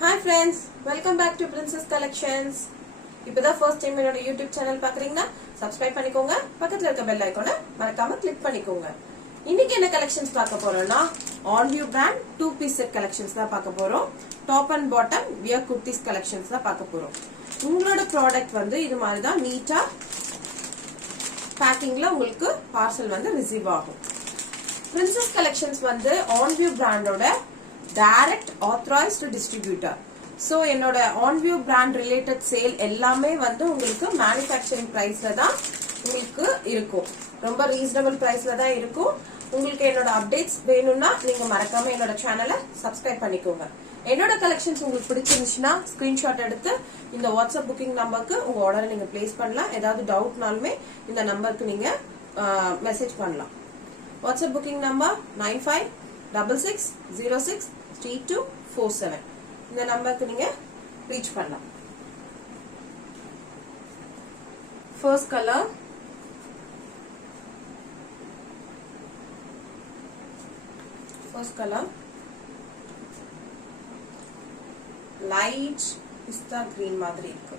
Hi friends, welcome back to Princess Collections. இப்போதான் first time என்னோட YouTube channel பார்க்கறீங்கன்னா subscribe பண்ணிக்கோங்க. பக்கத்துல இருக்க bell icon மறக்காம click பண்ணிக்கோங்க. இன்னைக்கு என்ன collections பார்க்க போறோம்னா On View brand 2-piece set collections தான் பார்க்க போறோம். Top and bottom wear kurtis collections தான் பார்க்க போறோம். உங்களோட ப்ராடக்ட் வந்து இது மாதிரி தான் நீட்டா பேக்கிங்ல உங்களுக்கு பார்சல் வந்து ரிசீவ் ஆகும். Princess Collections வந்து On View brandோட direct authorized distributor. So என்னோட On View brand related sale எல்லாமே வந்து உங்களுக்கு manufacturing priceல தான் உங்களுக்கு இருக்கும். ரொம்ப reasonable priceல தான் இருக்கும். உங்களுக்கு என்னோட updates வேணும்னா நீங்க மறக்காம என்னோட சேனலை subscribe பண்ணிக்கோங்க. என்னோட collections உங்களுக்கு பிடிச்சிருந்துச்சுன்னா screenshot எடுத்து இந்த வாட்ஸ்அப் புக்கிங் நம்பருக்கு உங்க ஆர்டரை நீங்க place பண்ணலாம். ஏதாவது டவுட்னாலுமே இந்த நம்பருக்கு நீங்க மெசேஜ் பண்ணலாம். WhatsApp booking number 9566063247. இந்த நம்பருக்கு நீங்க ரீச் பண்ணலாம். ஃபர்ஸ்ட் கலர் லைட் பிஸ்தா கிரீன் மாதிரி இருக்கு.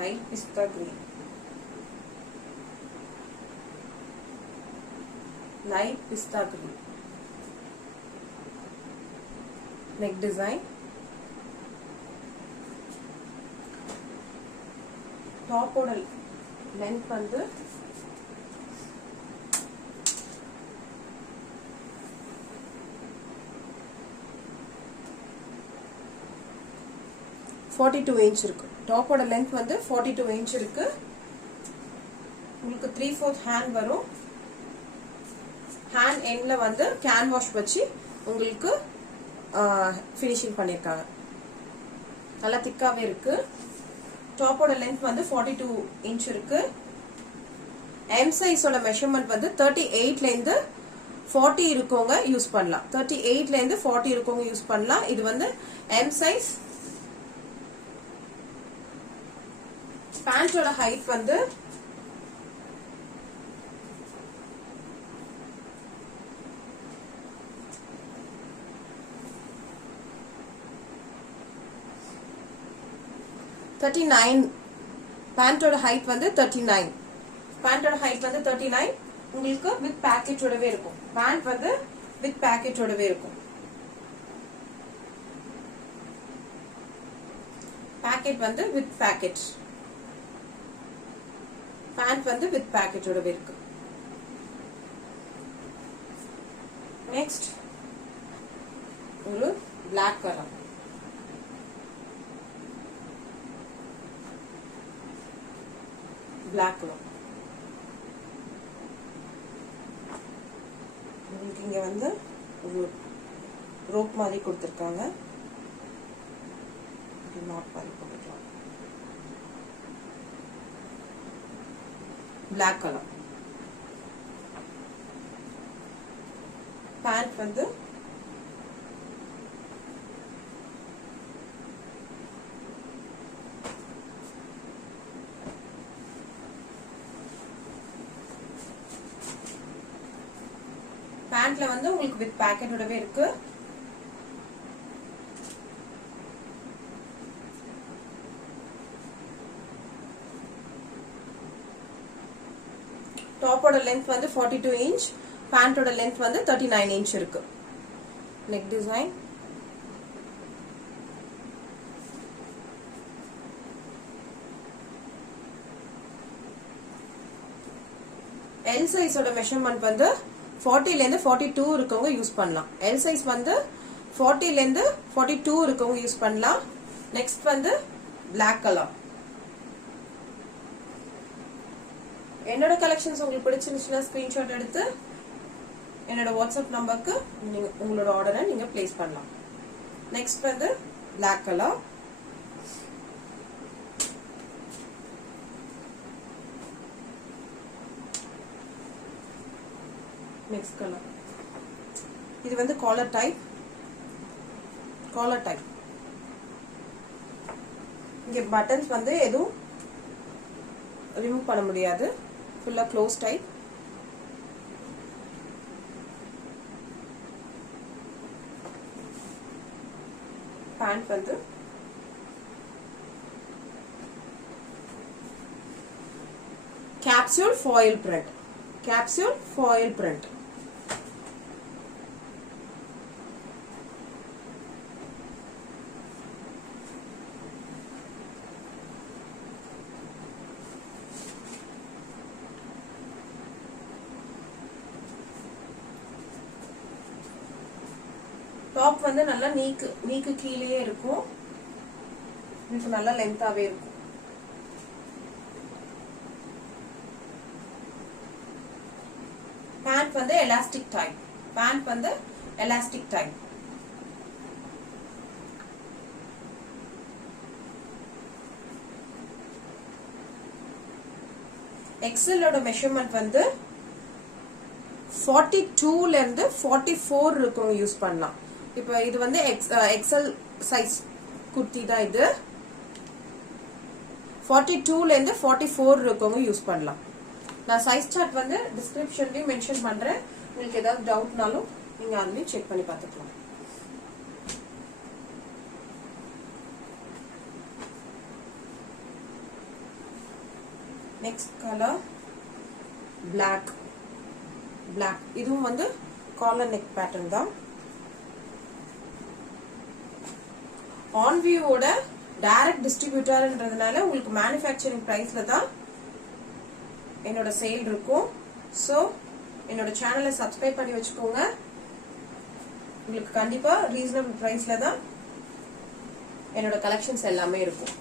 லைட் பிஸ்தா green, light pista green. Neck design, top oda length வந்து 42 inch இருக்கு. டாப் ஓட லென்த் வந்து 42 inch இருக்கு. உங்களுக்கு 3/4 hand வரும். ஹேண்ட் எண்ட்ல வந்து கேன் வாஷ் வச்சு உங்களுக்கு ஃபினிஷிங் பண்ணிருக்காங்க. நல்லா திக்காவே இருக்கு. டாப்போட லென்த் வந்து 42 inch இருக்கு. எம் சைஸோட மெஷர்மெண்ட் வந்து 38ல இருந்து 40 இருக்கவங்க யூஸ் பண்ணலாம். 38ல இருந்து 40 இருக்கவங்க யூஸ் பண்ணலாம். இது வந்து எம் சைஸ். பேண்டோட ஹைட் வந்து 39. பேண்டோட ஹைட் வந்து 39. பேண்டோட ஹைட் வந்து 39. உங்களுக்கு வித் பேக்கெட்டோடவே இருக்கும். பேண்ட் வந்து வித் பேக்கெட்டோடவே இருக்கும். பேக்கெட் வந்து வித் பேக்கெட். பேண்ட் வந்து வித் பேக்கெட்டோடவே இருக்கு. நெக்ஸ்ட் ஒரு பிளாக் கலர். black color. உங்களுக்கு இங்க வந்து ஒரு ரோப் மாதிரி கொடுத்திருக்காங்க. இது நாட் மாதிரி போட்டுக்கலாம். black color. pant வந்து பேண்ட்ல வந்து உங்களுக்கு வித் பேக்கெட்டோடவே இருக்கு. டாப்போட லென்த் வந்து 42 inch, பேண்டோட லென்த் வந்து 39 inch இருக்கு. நெக் டிசைன், எல் சைஸோட மெஷர்மெண்ட் வந்து 40ல இருந்து 42 இருக்கவங்க யூஸ் பண்ணலாம். எல் சைஸ் வந்து 40ல இருந்து 42 இருக்கவங்க யூஸ் பண்ணலாம். நெக்ஸ்ட் வந்து Black கலர். என்னோட கலெக்ஷன்ஸ் உங்களுக்கு பிடிச்சிருந்துச்சுன்னா ஸ்கிரீன்ஷாட் எடுத்து என்னோட வாட்ஸ்அப் நம்பருக்கு உங்களோட ஆர்டரை நீங்க பிளேஸ் பண்ணலாம். நெக்ஸ்ட் வந்து Black கலர். Next colour. இது வந்து காலர் டைப். இங்க பட்டன்ஸ் வந்து எதுவும் ரிமூவ் பண்ண முடியாது. ஃபுல்லா க்ளோஸ் டைப். பேண்ட் வந்து capsule foil print. Capsule foil print. Top வந்து நல்லா நீக்கு கீழே இருக்கும். இது நல்லா லென்த்தாவே இருக்கும். பேண்ட் வந்து எலாஸ்டிக் டைப். பேண்ட் வந்து எலாஸ்டிக் டைப். எக்ஸலோட மெஷர்மெண்ட் வந்து 42 ல இருந்து 44 இருக்கும் யூஸ் பண்ணலாம். இப்போ இது வந்து எக்ஸல் சைஸ் குர்த்தி தான் இது. 42 ல இருந்து 44 இருக்கவங்க யூஸ் பண்ணலாம். நான் சைஸ் சார்ட் வந்து டிஸ்கிரிப்ஷன்லயும் மென்ஷன் பண்றேன். உங்களுக்கு ஏதாவது டவுட்னாலும் நீங்க அதுலயும் செக் பண்ணி பார்த்துக்கலாம். Next colour black. இதுவும் வந்து காலர் நெக் பேட்டர்ன் தான். ஆன்வியூவோட டைரக்ட் டிஸ்ட்ரிபியூட்டர்ன்றதுனால உங்களுக்கு மேனுஃபேக்சரிங் பிரைஸ்ல தான் என்னோட சேல் இருக்கும். சோ என்னோட சேனலை சப்ஸ்கிரைப் பண்ணி வச்சுக்கோங்க. உங்களுக்கு கண்டிப்பா ரீசனபிள் பிரைஸ்ல தான் என்னோட கலெக்ஷன்ஸ் எல்லாமே இருக்கும்.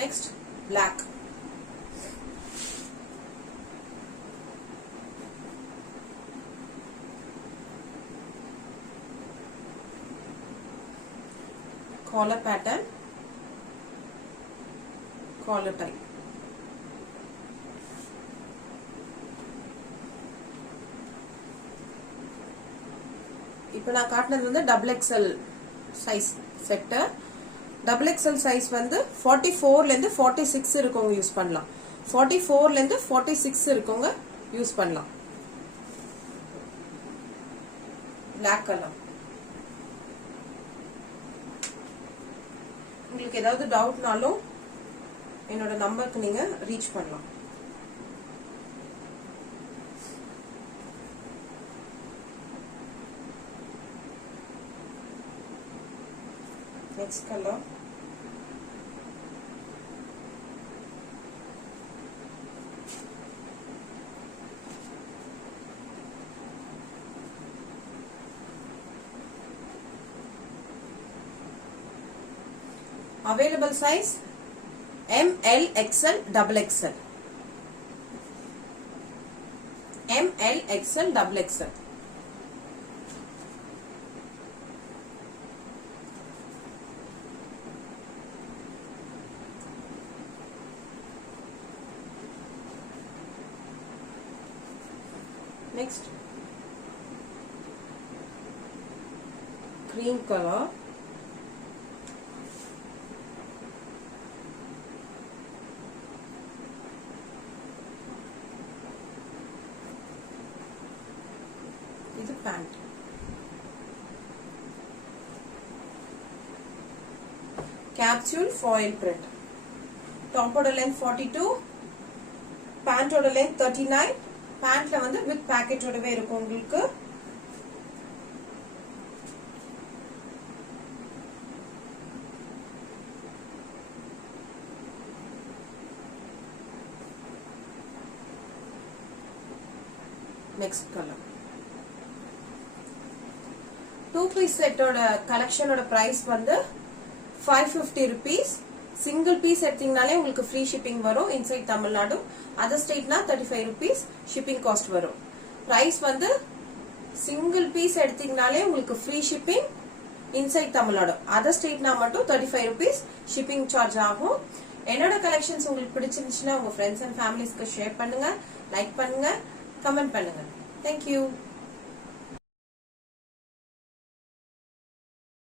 Next black. collar pattern, collar type. இப்போ நான் காட்டினது வந்து double XL size set. Double XL size வந்து 44 ல இருந்து 46 இருக்கவங்க யூஸ் பண்ணலாம். 44 ல இருந்து 46 இருக்கவங்க யூஸ் பண்ணலாம். Black color. உங்களுக்கு ஏதாவது டவுட்னாலும் என்னோட நம்பருக்கு நீங்க ரீச் பண்ணலாம். Next colour available size M, L, XL, double XL. M, L, XL, double XL. Next, cream color. This is pant. Capsule foil print. Top oda length 42, pant oda length 39. Pant la vandu with packet odave irukum ungalku. Next color. 2-piece set oda collection oda price vandu 550 rupees. Single piece எடுத்தீங்கனாலே உங்களுக்கு free shipping வரும் inside Tamil Nadu. Other state na 35 rupees shipping cost வரும். Price வந்து single piece எடுத்தீங்கனாலே உங்களுக்கு free shipping inside Tamil Nadu. Other state na மட்டும் 35 rupees shipping charge ஆகும். என்னோட collections உங்களுக்கு பிடிச்சிருந்துச்சுனா உங்க friends and families க்கு share பண்ணுங்க, like பண்ணுங்க, comment பண்ணுங்க. Thank you.